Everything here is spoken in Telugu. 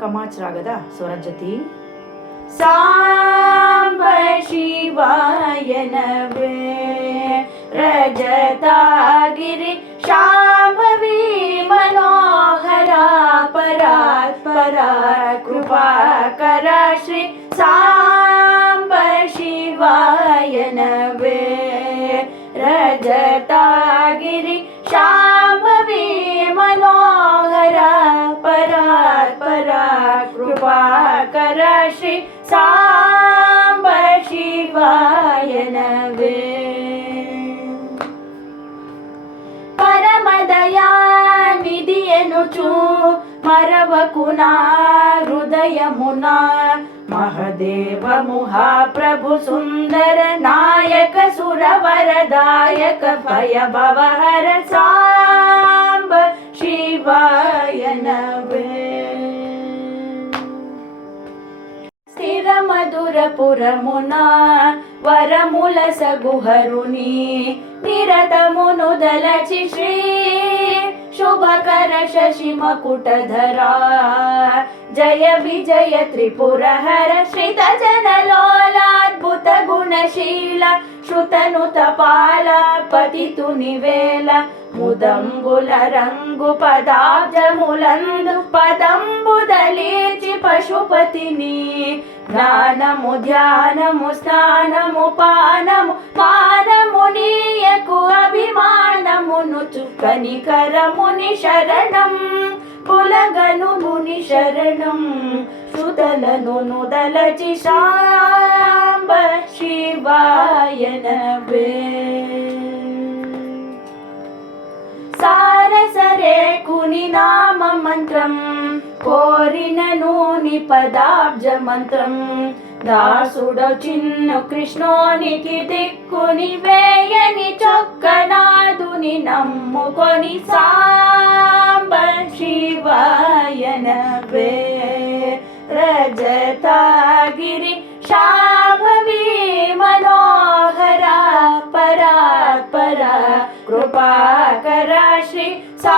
ಕಮಾಚ್ ರಾಗದ ಸ್ವರಜತಿ. ಸಾಂಬ ಶಿವಾಯನವೇ ರಜತಾಗಿರಿ ಶಾಂಭವಿ ಮನೋಹರ ಪರಾತ್ಪರ ಕೃಪಾಕರ ಶ್ರೀ ಸಾಂಬ ಶಿವಾಯನವೇ ರಜತಾಗಿರಿ ಶಾಂಭವಿ ಮನೋಹರ ಪರಾತ್ಪರ ಕೃಪಾಕರ ಶ್ರೀ ಸಾಂಬ ಶಿವಾಯನವೇ. ಪರಮದಯಾ ನಿಧಿಯನುಚು ಮರವಕುನ ಹೃದಯಮುನ ಮಹದೇವ ಮಹಾಪ್ರಭು ಸುಂದರ ನಾಯಕ ಸುರವರದಾಯಕ ಭಯ ಭವಹರ ಸಾಂಬ ಶಿವಾಯನವೇ. స్థిర మధుర పురమున వరముల సగుహరుని నిరతమును దలచి శ్రీ శుభకర శశి మకుటధరా జయ విజయ త్రిపురహర శ్రిత జనలోలాద్భుత గుణశీల శ్రుతనుత పాల పతితు నివేల ముదంబుల రంగు పదాబ్జములందు పదంబుదలేచి పశుపతిని జ్ఞానము ధ్యానము స్నానము పానము మానము నీయకు అభిమానమును కనికరముని శరణం పులగను ముని శరణం శృతలను నుదలచి శాంబ శివాయనవే. సారసరే కుని నామ మంత్రం కోరినను ని పదాబ్జ మంత్రం దాసుడ చిన్ను కృష్ణోనికి దిక్కుని వేయని చొక్కనాదుని నమ్ముకొని సాంబ శివాయనవే రజతాగిరి శాంభవి మనోహర పరాత్పర కృపాకర శ్రీ సా